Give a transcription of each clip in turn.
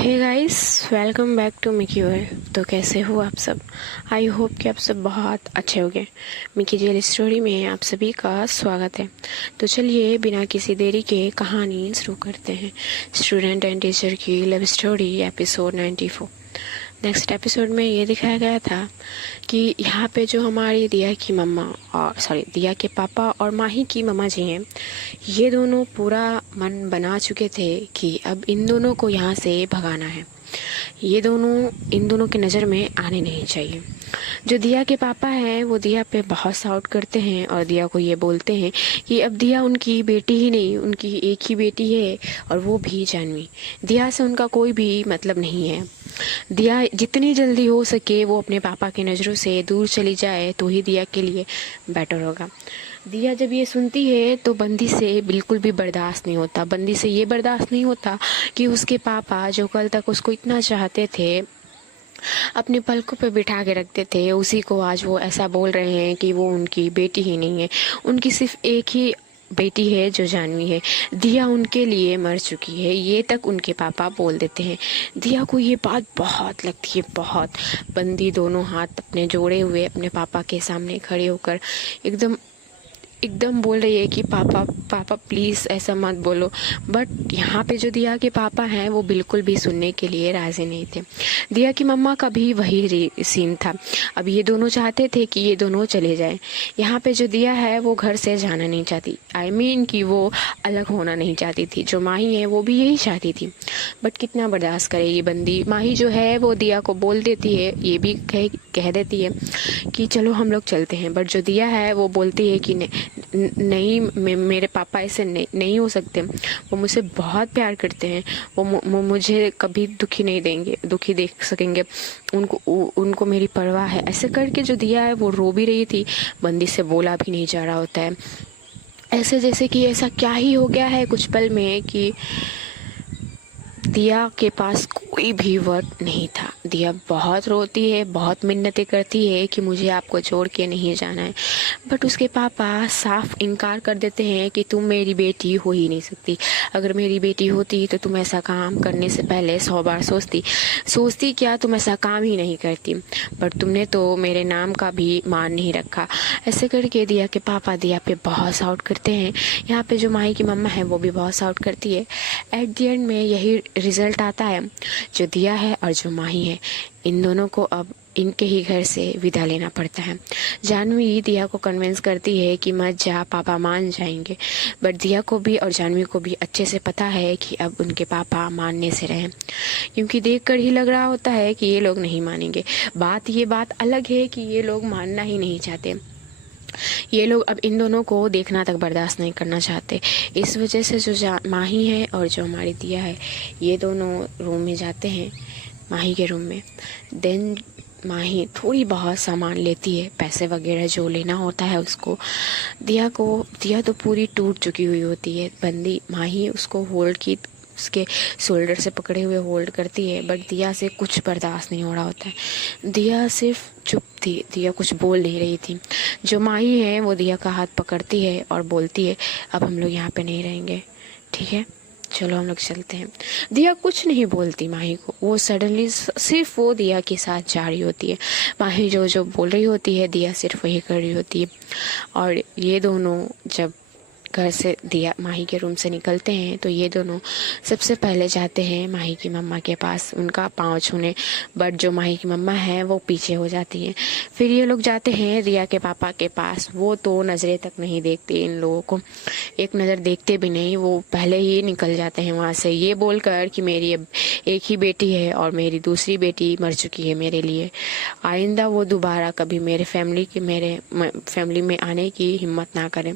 Hey guys, welcome back to Mickey world. तो कैसे हो आप सब? आई होप कि आप सब बहुत अच्छे होंगे। मिकी रियल स्टोरी में आप सभी का स्वागत है। तो चलिए बिना किसी देरी के कहानी शुरू करते हैं। स्टूडेंट एंड टीचर की love story episode 94। Next episode में ये दिखाया गया था कि यहाँ पे जो हमारी दिया की मम्मा और दिया के पापा और माही की मम्मा जी हैं, ये दोनों पूरा मन बना चुके थे कि अब इन दोनों को यहाँ से भगाना है। ये दोनों इन दोनों की नज़र में आने नहीं चाहिए। जो दिया के पापा हैं वो दिया पे बहुत साउट करते हैं और दिया को ये बोलते हैं कि अब दिया उनकी बेटी ही नहीं, उनकी एक ही बेटी है और वो भी जानवी। दिया से उनका कोई भी मतलब नहीं है। दिया जितनी जल्दी हो सके वो अपने पापा की नज़रों से दूर चली जाए तो ही दिया के लिए बेटर होगा। दिया जब ये सुनती है तो बंदी से बिल्कुल भी बर्दाश्त नहीं होता। बंदी से ये बर्दाश्त नहीं होता कि उसके पापा जो कल तक उसको इतना चाहते थे, अपने पलकों पे बिठा के रखते थे, उसी को आज वो ऐसा बोल रहे हैं कि वो उनकी बेटी ही नहीं है। उनकी सिर्फ एक ही बेटी है जो जानवी है। दिया उनके लिए मर चुकी है, ये तक उनके पापा बोल देते हैं। दिया को ये बात बहुत लगती है, बहुत। बंदी दोनों हाथ अपने जोड़े हुए अपने पापा के सामने खड़े होकर एकदम एकदम बोल रही है कि पापा पापा प्लीज़ ऐसा मत बोलो। बट यहाँ पे जो दिया के पापा हैं वो बिल्कुल भी सुनने के लिए राज़ी नहीं थे। दिया की मम्मा का भी वही सीन था। अब ये दोनों चाहते थे कि ये दोनों चले जाएं। यहाँ पे जो दिया है वो घर से जाना नहीं चाहती। आई मीन कि वो अलग होना नहीं चाहती थी। जो माही है वो भी यही चाहती थी। बट कितना बर्दाश्त करेगी बंदी। माही जो है वो दिया को बोल देती है, ये भी कह देती है कि चलो हम लोग चलते हैं। बट जो दिया है वो बोलती है कि नहीं, मेरे पापा ऐसे नहीं हो सकते। वो मुझसे बहुत प्यार करते हैं। वो मुझे कभी दुखी देख सकेंगे। उनको मेरी परवाह है। ऐसे करके जो दिया है वो रो भी रही थी। बंदी से बोला भी नहीं जा रहा होता है। ऐसे जैसे कि ऐसा क्या ही हो गया है कुछ पल में कि दिया के पास कोई भी वर्ड नहीं था। दिया बहुत रोती है, बहुत मिन्नतें करती है कि मुझे आपको छोड़ के नहीं जाना है। बट उसके पापा साफ इनकार कर देते हैं कि तुम मेरी बेटी हो ही नहीं सकती। अगर मेरी बेटी होती तो तुम ऐसा काम करने से पहले 100 बार सोचती क्या, तुम ऐसा काम ही नहीं करती। बट तुमने तो मेरे नाम का भी मान नहीं रखा। ऐसे करके दिया के पापा दिया पे बहुत साउट करते हैं। यहाँ पे जो माही की मम्मा है वो भी बहुत साउट करती है। एट द एंड में यही रिजल्ट आता है। जो दिया है और जो माही है, इन दोनों को अब इनके ही घर से विदा लेना पड़ता है। जानवी दिया को कन्विंस करती है कि मत जा, पापा मान जाएंगे। बट दिया को भी और जानवी को भी अच्छे से पता है कि अब उनके पापा मानने से रहें, क्योंकि देखकर ही लग रहा होता है कि ये लोग नहीं मानेंगे। ये बात अलग है कि ये लोग मानना ही नहीं चाहते। ये लोग अब इन दोनों को देखना तक बर्दाश्त नहीं करना चाहते। इस वजह से जो माही है और जो हमारी दिया है, ये दोनों रूम में जाते हैं, माही के रूम में। देन माही थोड़ी बहुत सामान लेती है, पैसे वगैरह जो लेना होता है उसको। दिया तो पूरी टूट चुकी हुई होती है। बंदी माही उसको उसके शोल्डर से पकड़े हुए होल्ड करती है। बट दिया से कुछ बर्दाश्त नहीं हो रहा होता है। दिया सिर्फ चुप थी, दिया कुछ बोल नहीं रही थी। जो माही है वो दिया का हाथ पकड़ती है और बोलती है अब हम लोग यहाँ पे नहीं रहेंगे, ठीक है, चलो हम लोग चलते हैं। दिया कुछ नहीं बोलती माही को। वो सडनली सिर्फ वो दिया के साथ जा रही होती है। माही जो जो बोल रही होती है दिया सिर्फ वही कर रही होती है। और ये दोनों जब घर से दिया माही के रूम से निकलते हैं तो ये दोनों सबसे पहले जाते हैं माही की मम्मा के पास, उनका पाँव छूने। बट जो माही की मम्मा है वो पीछे हो जाती हैं। फिर ये लोग जाते हैं दिया के पापा के पास। वो तो नज़रें तक नहीं देखते इन लोगों को, एक नज़र देखते भी नहीं। वो पहले ही निकल जाते हैं वहाँ से, ये बोलकर कि मेरी अब एक ही बेटी है और मेरी दूसरी बेटी मर चुकी है मेरे लिए। आइंदा वो दोबारा कभी मेरे फैमिली में आने की हिम्मत ना करें।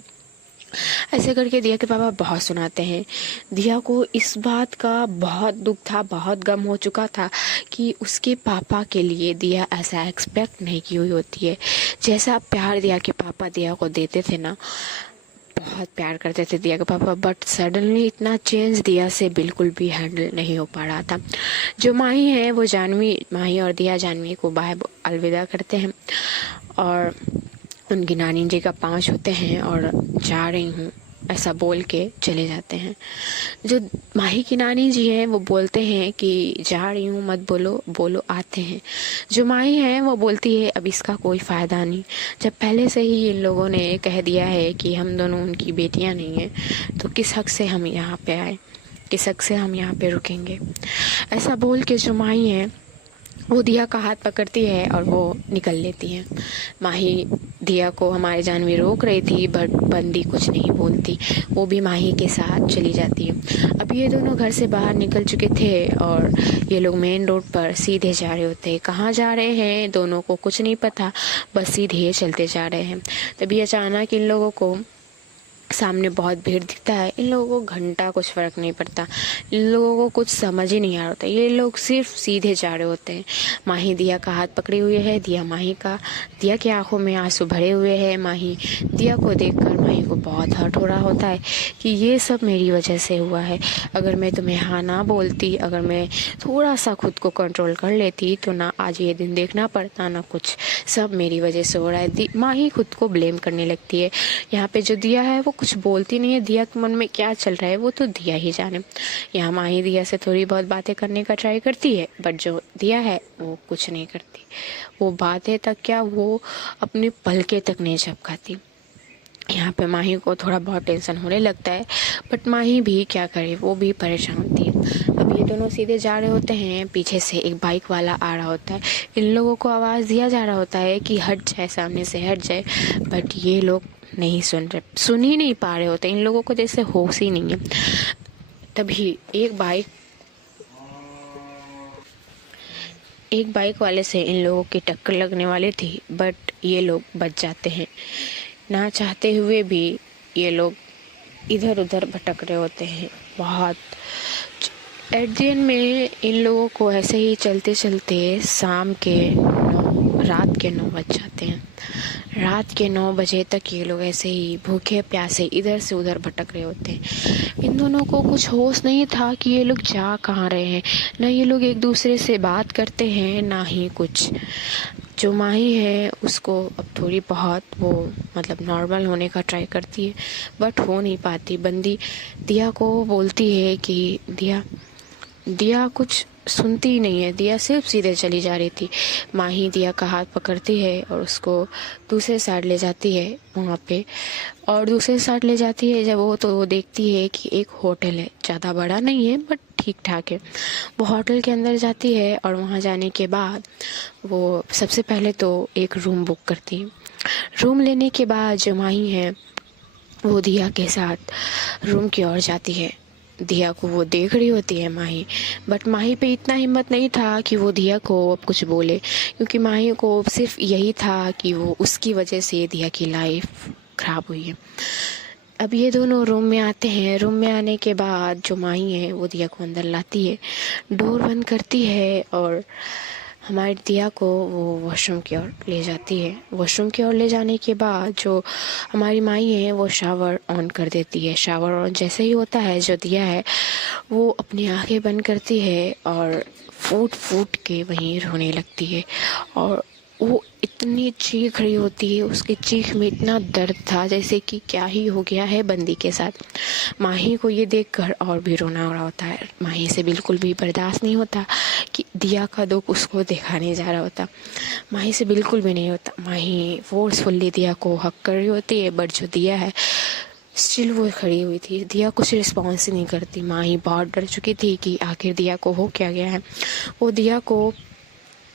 ऐसे करके दिया के पापा बहुत सुनाते हैं। दिया को इस बात का बहुत दुख था, बहुत गम हो चुका था कि उसके पापा के लिए दिया ऐसा एक्सपेक्ट नहीं की हुई होती है। जैसा प्यार दिया के पापा दिया को देते थे ना, बहुत प्यार करते थे दिया के पापा। बट सडनली इतना चेंज दिया से बिल्कुल भी हैंडल नहीं हो पा रहा था। जो माही है वो माही और दिया जानवी को बाय अलविदा करते हैं और उनकी नानी जी का पाँव छूते हैं और जा रही हूँ ऐसा बोल के चले जाते हैं। जो माही की नानी जी हैं वो बोलते हैं कि जा रही हूँ, मत बोलो, बोलो आते हैं। जो माही है वो बोलती है अब इसका कोई फ़ायदा नहीं, जब पहले से ही इन लोगों ने कह दिया है कि हम दोनों उनकी बेटियां नहीं हैं, तो किस हक से हम यहाँ पे आए, किस हक से हम यहाँ पे रुकेंगे। ऐसा बोल के जो माही है वो दिया का हाथ पकड़ती है और वो निकल लेती है। माही दिया को हमारे जानवी रोक रही थी, बट बंदी कुछ नहीं बोलती, वो भी माही के साथ चली जाती है। अब ये दोनों घर से बाहर निकल चुके थे और ये लोग मेन रोड पर सीधे जा रहे होते। कहाँ जा रहे हैं दोनों को कुछ नहीं पता, बस सीधे चलते जा रहे हैं। तभी अचानक इन लोगों को सामने बहुत भीड़ दिखता है। इन लोगों को घंटा कुछ फ़र्क नहीं पड़ता, इन लोगों को कुछ समझ ही नहीं आ रहा होता, ये लोग सिर्फ सीधे जा रहे होते हैं। माही दिया का हाथ पकड़े हुए है, दिया की आंखों में आंसू भरे हुए हैं। माही दिया को देखकर माही को बहुत हर्ट हो रहा होता है कि ये सब मेरी वजह से हुआ है। अगर मैं तुम्हें हाँ ना बोलती, अगर मैं थोड़ा सा खुद को कंट्रोल कर लेती तो ना आज ये दिन देखना पड़ता ना कुछ, सब मेरी वजह से हो रहा है। माही खुद को ब्लेम करने लगती है। यहाँ पे जो दिया है वो कुछ बोलती नहीं है, दिया के मन में क्या चल रहा है वो तो दिया ही जाने। यहाँ माही दिया से थोड़ी बहुत बातें करने का ट्राई करती है, बट जो दिया है वो कुछ नहीं करती। वो बातें तक क्या, वो अपने पलके तक नहीं झपकाती। यहाँ पे माही को थोड़ा बहुत टेंशन होने लगता है, बट माही भी क्या करे, वो भी परेशान होती है। अब ये दोनों सीधे जा रहे होते हैं, पीछे से एक बाइक वाला आ रहा होता है। इन लोगों को आवाज़ दिया जा रहा होता है कि हट जाए, सामने से हट जाए, बट ये लोग नहीं सुन रहे, सुन ही नहीं पा रहे होते। इन लोगों को जैसे होश ही नहीं है। तभी एक बाइक वाले से इन लोगों की टक्कर लगने वाली थी, बट ये लोग बच जाते हैं। ना चाहते हुए भी ये लोग इधर उधर भटक रहे होते हैं बहुत। एट द एंड में इन लोगों को ऐसे ही चलते चलते रात के 9 बज जाते हैं। रात के 9 बजे तक ये लोग ऐसे ही भूखे प्यासे इधर से उधर भटक रहे होते हैं। इन दोनों को कुछ होश नहीं था कि ये लोग जा कहाँ रहे हैं, ना ये लोग एक दूसरे से बात करते हैं, ना ही कुछ। जो माही है उसको अब थोड़ी बहुत वो मतलब नॉर्मल होने का ट्राई करती है, बट हो नहीं पाती। बंदी दिया को बोलती है कि दिया कुछ सुनती ही नहीं है, दिया सिर्फ सीधे चली जा रही थी। माही दिया का हाथ पकड़ती है और उसको दूसरे साइड ले जाती है वहाँ पे, और दूसरे साइड ले जाती है जब वो देखती है कि एक होटल है, ज़्यादा बड़ा नहीं है बट ठीक ठाक है। वो होटल के अंदर जाती है और वहाँ जाने के बाद वो सबसे पहले तो एक रूम बुक करती है। रूम लेने के बाद जो माही है वो दिया के साथ रूम की ओर जाती है। दिया को वो देख रही होती है माही, बट माही पे इतना हिम्मत नहीं था कि वो दिया को अब कुछ बोले, क्योंकि माही को सिर्फ यही था कि वो उसकी वजह से दिया की लाइफ खराब हुई है। अब ये दोनों रूम में आते हैं। रूम में आने के बाद जो माही है वो दिया को अंदर लाती है, डोर बंद करती है और हमारी दिया को वो वॉशरूम की ओर ले जाती है। वॉशरूम की ओर ले जाने के बाद जो हमारी माई है वो शावर ऑन कर देती है। शावर ऑन जैसे ही होता है जो दिया है वो अपनी आंखें बंद करती है और फूट फूट के वहीं रोने लगती है। और वो इतनी चीख रही होती है, उसकी चीख में इतना दर्द था जैसे कि क्या ही हो गया है बंदी के साथ। माही को ये देखकर और भी रोना हो रहा होता है। माही से बिल्कुल भी बर्दाश्त नहीं होता कि दिया का दुख उसको दिखाने जा रहा होता। माही से बिल्कुल भी नहीं होता। माही फोर्सफुल्ली दिया को हक कर रही होती है, बट जो दिया है स्टिल वो खड़ी हुई थी। दिया कुछ रिस्पॉन्स ही नहीं करती। माही बहुत डर चुकी थी कि आखिर दिया को हो क्या गया है। वो दिया को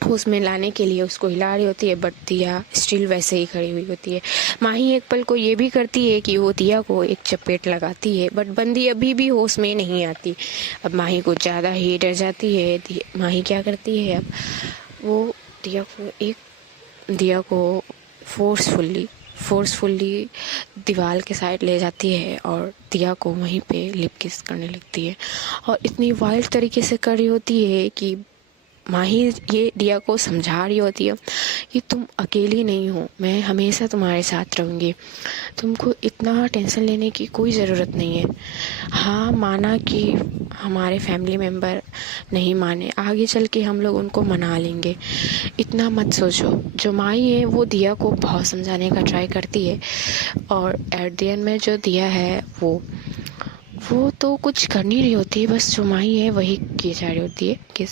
उसमें लाने के लिए उसको हिला रही होती है, बट दिया स्टिल वैसे ही खड़ी हुई होती है। माही एक पल को ये भी करती है कि वो दिया को एक चपेट लगाती है, बट बंदी अभी भी होश में नहीं आती। अब माही को ज़्यादा ही डर जाती है। माही क्या करती है, अब वो दिया को फोर्सफुली दीवार के साइड ले जाती है और दिया को वहीं पे लिप किस करने लगती है। और इतनी वाइल्ड तरीके से कर रही होती है कि माही ये दिया को समझा रही होती है कि तुम अकेली नहीं हो, मैं हमेशा तुम्हारे साथ रहूँगी, तुमको इतना टेंशन लेने की कोई ज़रूरत नहीं है। हाँ, माना कि हमारे फैमिली मेम्बर नहीं माने, आगे चल के हम लोग उनको मना लेंगे, इतना मत सोचो। जो माही है वो दिया को बहुत समझाने का ट्राई करती है, और एट द एंड में जो दिया है वो तो कुछ कर नहीं रही होती, बस जो माही है वही की जा रही होती है कि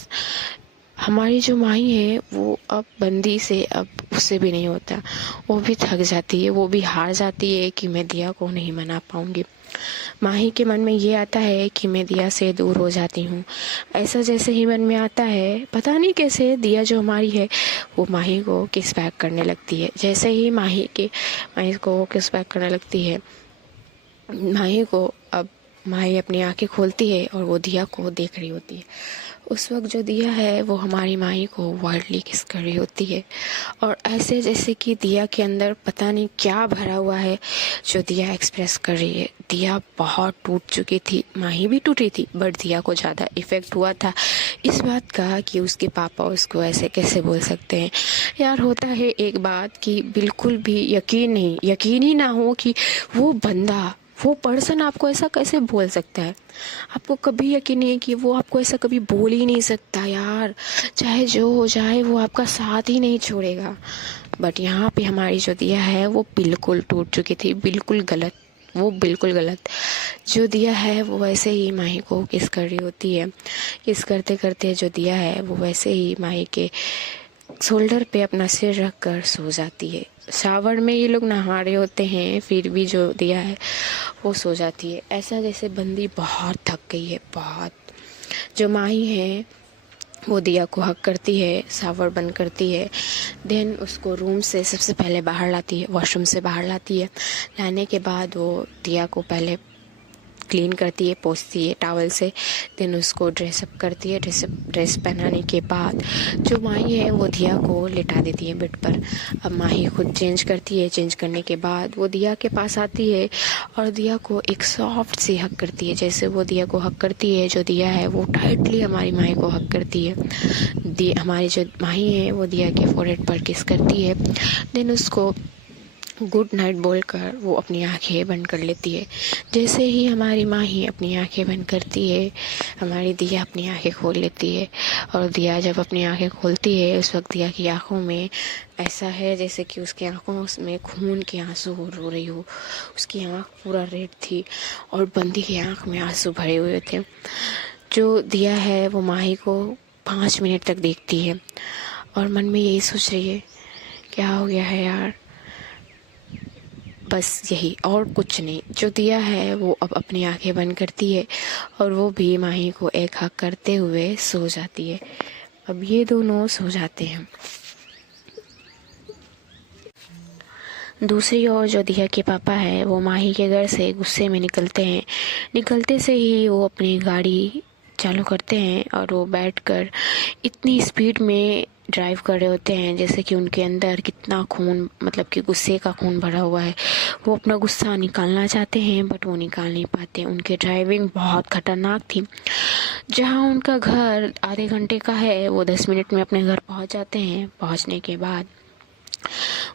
हमारी जो माही है वो अब बंदी से अब उससे भी नहीं होता, वो भी थक जाती है, वो भी हार जाती है कि मैं दिया को नहीं मना पाऊंगी। माही के मन में ये आता है कि मैं दिया से दूर हो जाती हूँ। ऐसा जैसे ही मन में आता है, पता नहीं कैसे दिया जो हमारी है वो माही को किस बैक करने लगती है। जैसे ही माही को किस बैक करने लगती है, माही अपनी आंखें खोलती है और वो दिया को देख रही होती है। उस वक्त जो दिया है वो हमारी माही को वाइल्डली किस कर रही होती है, और ऐसे जैसे कि दिया के अंदर पता नहीं क्या भरा हुआ है जो दिया एक्सप्रेस कर रही है। दिया बहुत टूट चुकी थी, माही भी टूटी थी, बट दिया को ज़्यादा इफ़ेक्ट हुआ था इस बात का कि उसके पापा उसको ऐसे कैसे बोल सकते हैं। यार, होता है एक बात कि बिल्कुल भी यकीन ही ना हो कि वो पर्सन आपको ऐसा कैसे बोल सकता है। आपको कभी यकीन नहीं है कि वो आपको ऐसा कभी बोल ही नहीं सकता यार, चाहे जो हो जाए वो आपका साथ ही नहीं छोड़ेगा। बट यहाँ पे हमारी जो दिया है वो बिल्कुल टूट चुकी थी, बिल्कुल गलत। जो दिया है वो वैसे ही माही को किस कर रही होती है। किस करते करते जो दिया है वो वैसे ही माही के शोल्डर पे अपना सिर रख कर सो जाती है। शावर में ये लोग नहा रहे होते हैं, फिर भी जो दिया है वो सो जाती है। ऐसा जैसे बंदी बहुत थक गई है, बहुत। जो माही है वो दिया को हक करती है, शावर बंद करती है, देन उसको रूम से सबसे पहले बाहर लाती है, वॉशरूम से बाहर लाती है। लाने के बाद वो दिया को पहले क्लीन करती है, पोंछती है टॉवल से, देन उसको ड्रेसअप करती है। ड्रेस पहनाने के बाद जो माही है वो दिया को लिटा देती है बेड पर। अब माही खुद चेंज करती है, चेंज करने के बाद वो दिया के पास आती है और दिया को एक सॉफ्ट सी हक करती है। जैसे वो दिया को हक करती है, जो दिया है वो टाइटली हमारी माही को हक करती है। हमारी जो माही है वो दिया के फोरहेड पर किस करती है, देन उसको गुड नाइट बोलकर वो अपनी आंखें बंद कर लेती है। जैसे ही हमारी माही अपनी आंखें बंद करती है, हमारी दिया अपनी आंखें खोल लेती है। और दिया जब अपनी आंखें खोलती है, उस वक्त दिया की आंखों में ऐसा है जैसे कि उसकी आंखों में खून के आंसू रो रही हो। उसकी आंख पूरा रेड थी और बंदी की आंख में आंसू भरे हुए थे। जो दिया है वो माही को 5 मिनट तक देखती है और मन में यही सोच रही है, क्या हो गया है यार, बस यही और कुछ नहीं। जो दिया है वो अब अपनी आंखें बंद करती है और वो भी माही को एक हक करते हुए सो जाती है। अब ये दोनों सो जाते हैं। दूसरी ओर जो दिया के पापा है वो माही के घर से गुस्से में निकलते हैं। निकलते से ही वो अपनी गाड़ी चालू करते हैं और वो बैठकर इतनी स्पीड में ड्राइव कर रहे होते हैं जैसे कि उनके अंदर कितना खून, मतलब कि गुस्से का खून भरा हुआ है। वो अपना गुस्सा निकालना चाहते हैं बट वो निकाल नहीं पाते। उनकी ड्राइविंग बहुत खतरनाक थी। जहाँ उनका घर आधे घंटे का है वो 10 मिनट में अपने घर पहुँच जाते हैं। पहुँचने के बाद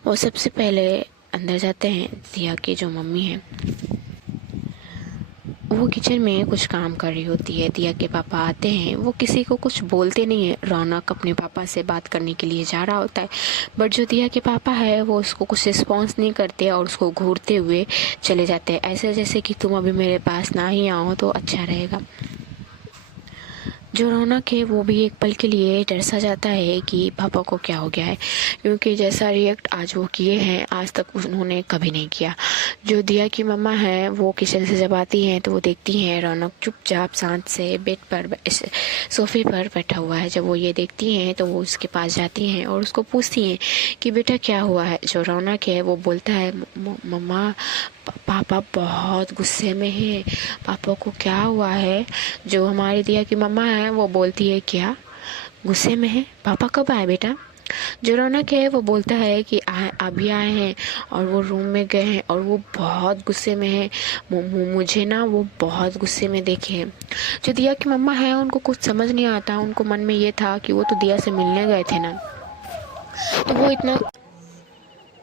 वो सबसे पहले अंदर जाते हैं। दिया की जो मम्मी है वो किचन में कुछ काम कर रही होती है। दिया के पापा आते हैं, वो किसी को कुछ बोलते नहीं है। रौनक अपने पापा से बात करने के लिए जा रहा होता है, बट जो दिया के पापा है वो उसको कुछ रिस्पॉन्स नहीं करते और उसको घूरते हुए चले जाते हैं, ऐसे जैसे कि तुम अभी मेरे पास ना ही आओ तो अच्छा रहेगा। जो रौनक है वो भी एक पल के लिए डर सा जाता है कि पापा को क्या हो गया है, क्योंकि जैसा रिएक्ट आज वो किए हैं आज तक उन्होंने कभी नहीं किया। जो दिया की मम्मा है वो किचन से जब आती हैं तो वो देखती हैं रौनक चुपचाप शांत से बेड पर सोफे पर बैठा हुआ है। जब वो ये देखती हैं तो वो उसके पास जाती हैं और उसको पूछती हैं कि बेटा क्या हुआ है। जो रौनक है वो बोलता है, मम्मा पापा बहुत गुस्से में है, पापा को क्या हुआ है। जो हमारी दिया की मम्मा है वो बोलती है, क्या गुस्से में है, पापा कब आए बेटा। जो रौनक है वो बोलता है कि अभी आए हैं और वो रूम में गए हैं और वो बहुत गुस्से में है। मुझे ना वो बहुत गुस्से में देखे हैं। जो दिया की मम्मा है उनको कुछ समझ नहीं आता। उनको मन में ये था कि वो तो दिया से मिलने गए थे ना,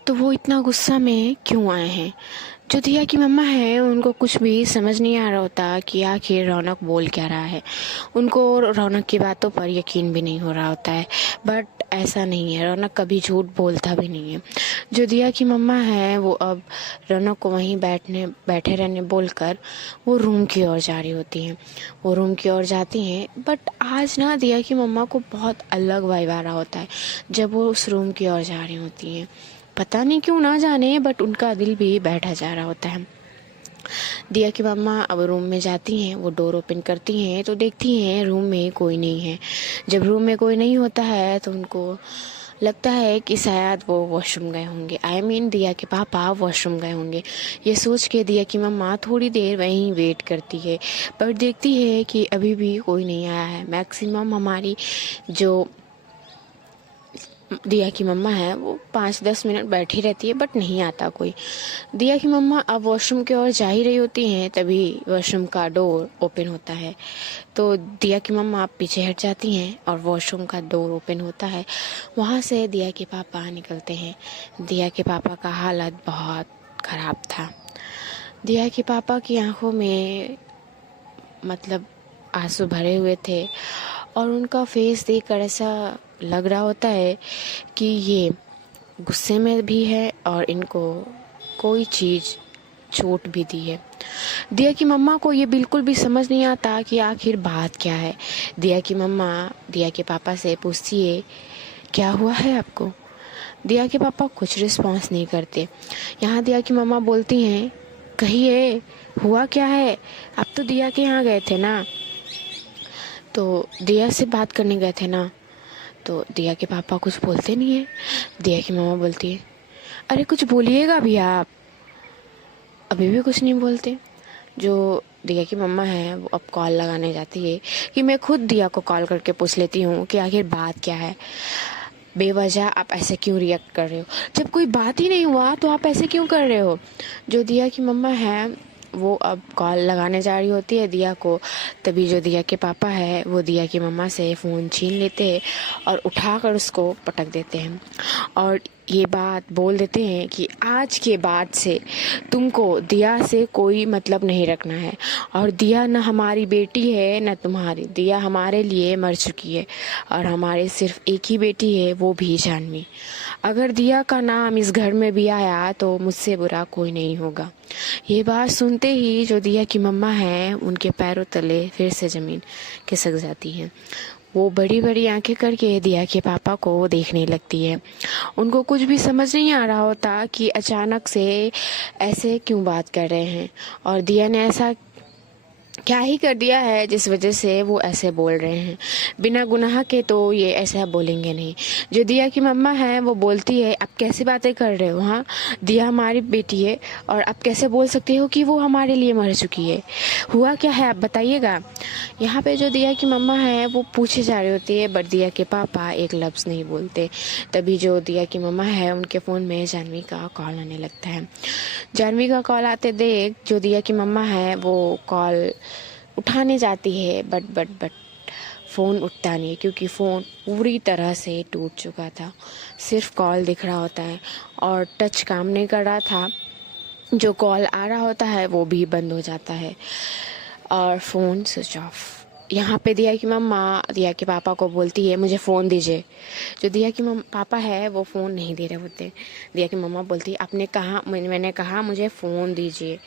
तो वो इतना गुस्सा में क्यों आए हैं। जो दिया की मम्मा है उनको कुछ भी समझ नहीं आ रहा होता कि आखिर रौनक बोल क्या रहा है। उनको रौनक की बातों पर यकीन भी नहीं हो रहा होता है। बट ऐसा नहीं है, रौनक कभी झूठ बोलता भी नहीं है। जो दिया की मम्मा है वो अब रौनक को वहीं बैठे रहने बोलकर वो रूम की ओर जा रही होती हैं। वो रूम की ओर जाती हैं, बट आज ना दिया की मम्मा को बहुत अलग वाइब आ रहा होता है जब वो उस रूम की ओर जा रही होती हैं। पता नहीं क्यों ना जाने, बट उनका दिल भी बैठा जा रहा होता है। दिया की मम्मा अब रूम में जाती हैं, वो डोर ओपन करती हैं तो देखती हैं रूम में कोई नहीं है। जब रूम में कोई नहीं होता है तो उनको लगता है कि शायद वो वॉशरूम गए होंगे। दिया के पापा वॉशरूम गए होंगे। ये सोच के दिया की मम्मा थोड़ी देर वहीं वेट करती है, पर देखती है कि अभी भी कोई नहीं आया है। मैक्सिमम हमारी जो दिया की मम्मा है वो 5-10 मिनट बैठी रहती है, बट नहीं आता कोई। दिया की मम्मा अब वॉशरूम की ओर जा ही रही होती हैं, तभी वॉशरूम का डोर ओपन होता है। तो दिया की मम्मा पीछे हट जाती हैं और वॉशरूम का डोर ओपन होता है। वहाँ से दिया के पापा निकलते हैं। दिया के पापा का हालत बहुत ख़राब था। दिया के पापा की आंखों में मतलब आंसू भरे हुए थे और उनका फेस देखकर ऐसा लग रहा होता है कि ये गुस्से में भी है और इनको कोई चीज़ चोट भी दी है। दिया की मम्मा को ये बिल्कुल भी समझ नहीं आता कि आखिर बात क्या है। दिया की मम्मा दिया के पापा से पूछती है, क्या हुआ है आपको। दिया के पापा कुछ रिस्पॉन्स नहीं करते। यहाँ दिया की मम्मा बोलती हैं, कहिए हुआ क्या है, आप तो दिया के यहाँ गए थे ना, तो दिया से बात करने गए थे ना। तो दिया के पापा कुछ बोलते नहीं है। दिया की मम्मा बोलती है, अरे कुछ बोलिएगा भी आप। अभी भी कुछ नहीं बोलते। जो दिया की मम्मा है वो अब कॉल लगाने जाती है कि मैं खुद दिया को कॉल करके पूछ लेती हूँ कि आखिर बात क्या है। बेवजह आप ऐसे क्यों रिएक्ट कर रहे हो, जब कोई बात ही नहीं हुआ तो आप ऐसे क्यों कर रहे हो। जो दिया की मम्मा है वो अब कॉल लगाने जा रही होती है दिया को, तभी जो दिया के पापा है वो दिया की मम्मा से फ़ोन छीन लेते हैं और उठाकर उसको पटक देते हैं और ये बात बोल देते हैं कि आज के बाद से तुमको दिया से कोई मतलब नहीं रखना है और दिया न हमारी बेटी है न तुम्हारी। दिया हमारे लिए मर चुकी है और हमारे सिर्फ एक ही बेटी है, वो भी जानवी। अगर दिया का नाम इस घर में भी आया तो मुझसे बुरा कोई नहीं होगा। ये बात सुनते ही जो दिया की मम्मा है उनके पैरों तले फिर से ज़मीन खिसक जाती है। वो बड़ी बड़ी आंखें करके दिया के पापा को देखने लगती है। उनको कुछ भी समझ नहीं आ रहा होता कि अचानक से ऐसे क्यों बात कर रहे हैं और दिया ने ऐसा क्या ही कर दिया है जिस वजह से वो ऐसे बोल रहे हैं। बिना गुनाह के तो ये ऐसा बोलेंगे नहीं। जो दिया की मम्मा है वो बोलती है, आप कैसे बातें कर रहे हो, हाँ दिया हमारी बेटी है और आप कैसे बोल सकते हो कि वो हमारे लिए मर चुकी है। हुआ क्या है आप बताइएगा। यहाँ पे जो दिया की मम्मा है वो पूछे जा रही होती है, बट दिया के पापा एक लफ्ज़ नहीं बोलते। तभी जो दिया की मम्मा है उनके फ़ोन में जानवी का कॉल आने लगता है। जानवी का कॉल आते देख जो दिया की मम्मा है वो कॉल उठाने जाती है, बट फ़ोन उठता नहीं है क्योंकि फ़ोन पूरी तरह से टूट चुका था। सिर्फ कॉल दिख रहा होता है और टच काम नहीं कर रहा था। जो कॉल आ रहा होता है वो भी बंद हो जाता है और फ़ोन स्विच ऑफ। यहाँ पे दिया की मम्मा दिया के पापा को बोलती है, मुझे फ़ोन दीजिए। जो दिया की पापा है वो फ़ोन नहीं दे रहे होते। दिया की मम्मा बोलती है, आपने कहा, मैंने कहा मुझे फ़ोन दीजिए।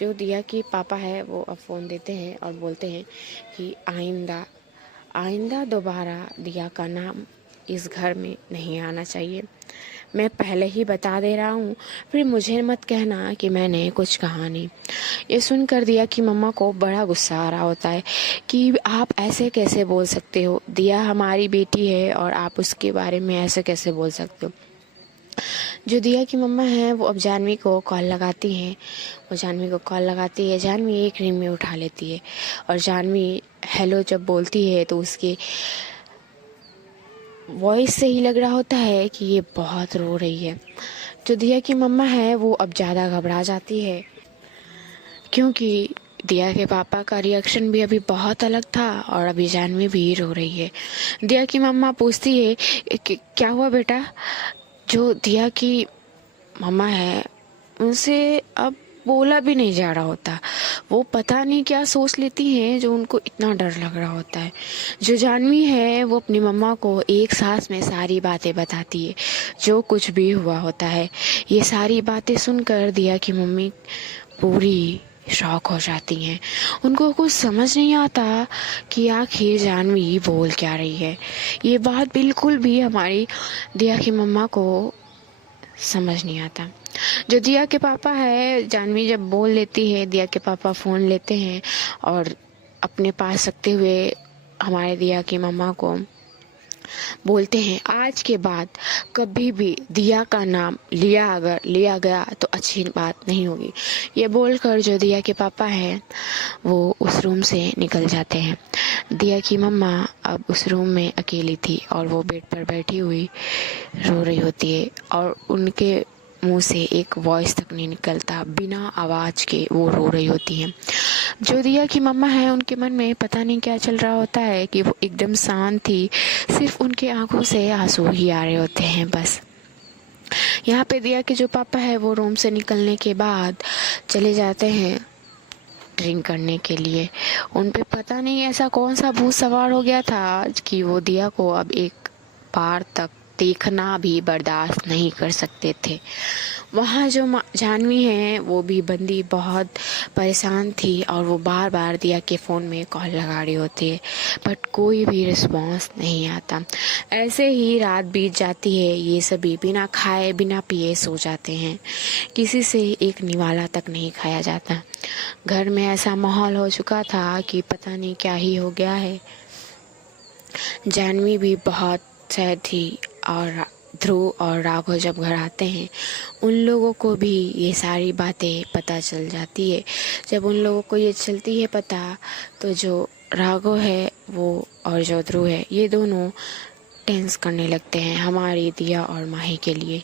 जो दिया की पापा है वो अब फ़ोन देते हैं और बोलते हैं कि आइंदा दोबारा दिया का नाम इस घर में नहीं आना चाहिए। मैं पहले ही बता दे रहा हूँ, फिर मुझे मत कहना कि मैंने कुछ कहा नहीं। ये सुनकर दिया की मम्मा को बड़ा गुस्सा आ रहा होता है कि आप ऐसे कैसे बोल सकते हो, दिया हमारी बेटी है और आप उसके बारे में ऐसे कैसे बोल सकते हो। जो दिया की मम्मा है वो अब जानवी को कॉल लगाती हैं। वो जानवी को कॉल लगाती है, जानवी एक रिंग में उठा लेती है और जानवी हेलो जब बोलती है तो उसके वॉइस से ही लग रहा होता है कि ये बहुत रो रही है। जो दिया की मम्मा है वो अब ज़्यादा घबरा जाती है, क्योंकि दिया के पापा का रिएक्शन भी अभी बहुत अलग था और अभी जानवी भी रो रही है। दिया की मम्मा पूछती है कि क्या हुआ बेटा। जो दिया की मम्मा है उनसे अब बोला भी नहीं जा रहा होता। वो पता नहीं क्या सोच लेती हैं जो उनको इतना डर लग रहा होता है। जो जानवी है वो अपनी मम्मा को एक सांस में सारी बातें बताती है, जो कुछ भी हुआ होता है। ये सारी बातें सुनकर दिया की मम्मी पूरी शॉक हो जाती हैं। उनको कुछ समझ नहीं आता कि आखिर जानवी बोल क्या रही है। ये बात बिल्कुल भी हमारी दिया की मम्मा को समझ नहीं आता। जो दिया के पापा है, जानवी जब बोल लेती है, दिया के पापा फ़ोन लेते हैं और अपने पास रखते हुए हमारे दिया की मम्मा को बोलते हैं, आज के बाद कभी भी दिया का नाम लिया गया तो अच्छी बात नहीं होगी। ये बोलकर जो दिया के पापा हैं वो उस रूम से निकल जाते हैं। दिया की मम्मा अब उस रूम में अकेली थी और वो बेड पर बैठी हुई रो रही होती है और उनके मुंह से एक वॉइस तक नहीं निकलता, बिना आवाज़ के वो रो रही होती हैं। जो दिया की मम्मा है उनके मन में पता नहीं क्या चल रहा होता है कि वो एकदम शांत थी, सिर्फ उनके आंखों से आंसू ही आ रहे होते हैं बस। यहाँ पे दिया के जो पापा है वो रूम से निकलने के बाद चले जाते हैं ड्रिंक करने के लिए। उन पे पता नहीं ऐसा कौन सा भूत सवार हो गया था कि वो दिया को अब एक बार तक देखना भी बर्दाश्त नहीं कर सकते थे। वहाँ जो जानवी है वो भी बंदी बहुत परेशान थी और वो बार बार दिया के फ़ोन में कॉल लगा रही होती है, बट कोई भी रिस्पॉन्स नहीं आता। ऐसे ही रात बीत जाती है। ये सभी बिना खाए बिना पिए सो जाते हैं। किसी से एक निवाला तक नहीं खाया जाता। घर में ऐसा माहौल हो चुका था कि पता नहीं क्या ही हो गया है। जानवी भी बहुत सैड थी और ध्रुव और राघव जब घर आते हैं उन लोगों को भी ये सारी बातें पता चल जाती है। जब उन लोगों को ये चलती है पता, तो जो राघव है वो और जो ध्रुव है ये दोनों टेंस करने लगते हैं हमारी दिया और माही के लिए।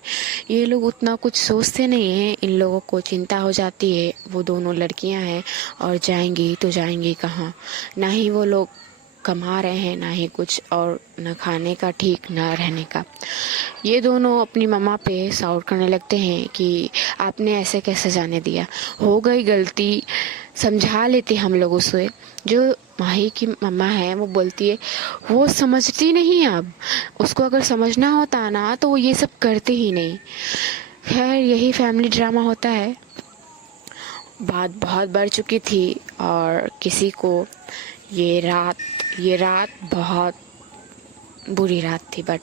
ये लोग उतना कुछ सोचते नहीं हैं, इन लोगों को चिंता हो जाती है। वो दोनों लड़कियां हैं और जाएंगी तो जाएंगी कहाँ। ना ही वो लोग कमा रहे हैं, ना ही कुछ और, न खाने का ठीक न रहने का। ये दोनों अपनी मम्मा पे साउट करने लगते हैं कि आपने ऐसे कैसे जाने दिया, हो गई गलती, समझा लेते हम लोग उसे। जो माही की मम्मा है वो बोलती है वो समझती नहीं, अब उसको अगर समझना होता ना तो वो ये सब करते ही नहीं। खैर यही फैमिली ड्रामा होता है। बात बहुत बढ़ चुकी थी और किसी को ये रात बहुत बुरी रात थी, बट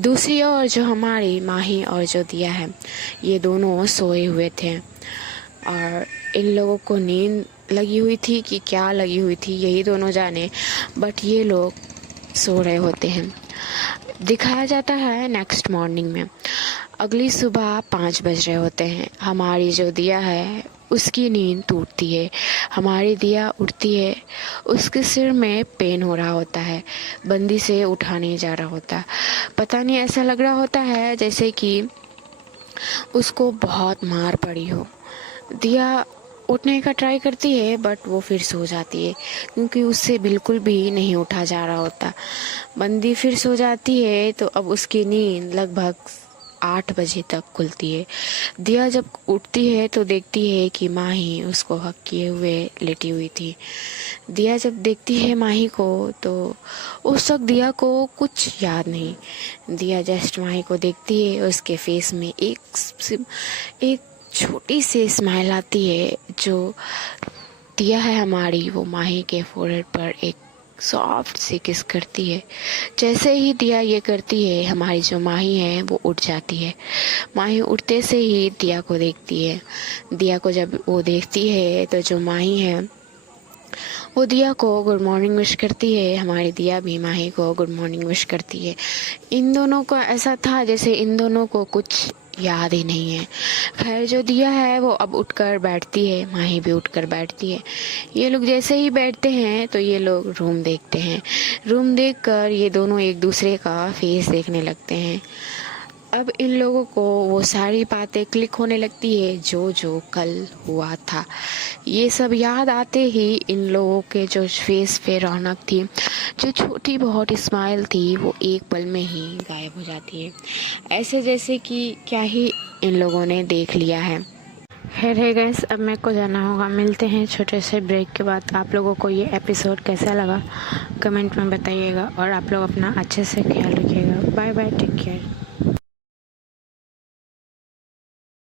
दूसरी ओर जो हमारी माही और जो दिया है ये दोनों सोए हुए थे और इन लोगों को नींद लगी हुई थी कि क्या लगी हुई थी यही दोनों जाने, बट ये लोग सो रहे होते हैं। दिखाया जाता है नेक्स्ट मॉर्निंग में, अगली सुबह 5 बज रहे होते हैं। हमारी जो दिया है उसकी नींद टूटती है। हमारी दिया उठती है, उसके सिर में पेन हो रहा होता है, बंदी से उठा नहीं जा रहा होता। पता नहीं ऐसा लग रहा होता है जैसे कि उसको बहुत मार पड़ी हो। दिया उठने का ट्राई करती है बट वो फिर सो जाती है क्योंकि उससे बिल्कुल भी नहीं उठा जा रहा होता। बंदी फिर सो जाती है तो अब उसकी नींद लगभग 8 बजे तक खुलती है। दिया जब उठती है तो देखती है कि माही उसको हक किए हुए लेटी हुई थी। दिया जब देखती है माही को तो उस वक्त दिया को कुछ याद नहीं। दिया जस्ट माही को देखती है, उसके फेस में एक छोटी सी स्माइल आती है। जो दिया है हमारी वो माही के फोrehead पर एक सॉफ्ट सी किस करती है। जैसे ही दिया ये करती है हमारी जो माही है वो उठ जाती है। माही उठते से ही दिया को देखती है। दिया को जब वो देखती है तो जो माही है वो दिया को गुड मॉर्निंग विश करती है। हमारी दिया भी माही को गुड मॉर्निंग विश करती है। इन दोनों को ऐसा था जैसे इन दोनों को कुछ याद ही नहीं है। खैर जो दिया है वो अब उठकर बैठती है, माही भी उठकर बैठती है। ये लोग जैसे ही बैठते हैं तो ये लोग रूम देखते हैं। रूम देखकर ये दोनों एक दूसरे का फेस देखने लगते हैं। अब इन लोगों को वो सारी बातें क्लिक होने लगती है जो जो कल हुआ था। ये सब याद आते ही इन लोगों के जो फेस पे रौनक थी, जो छोटी बहुत स्माइल थी, वो एक पल में ही गायब हो जाती है। ऐसे जैसे कि क्या ही इन लोगों ने देख लिया है। खैर है गैस, अब मेरे को जाना होगा। मिलते हैं छोटे से ब्रेक के बाद। आप लोगों को ये एपिसोड कैसा लगा कमेंट में बताइएगा और आप लोग अपना अच्छे से ख्याल रखिएगा। Bye bye, take care.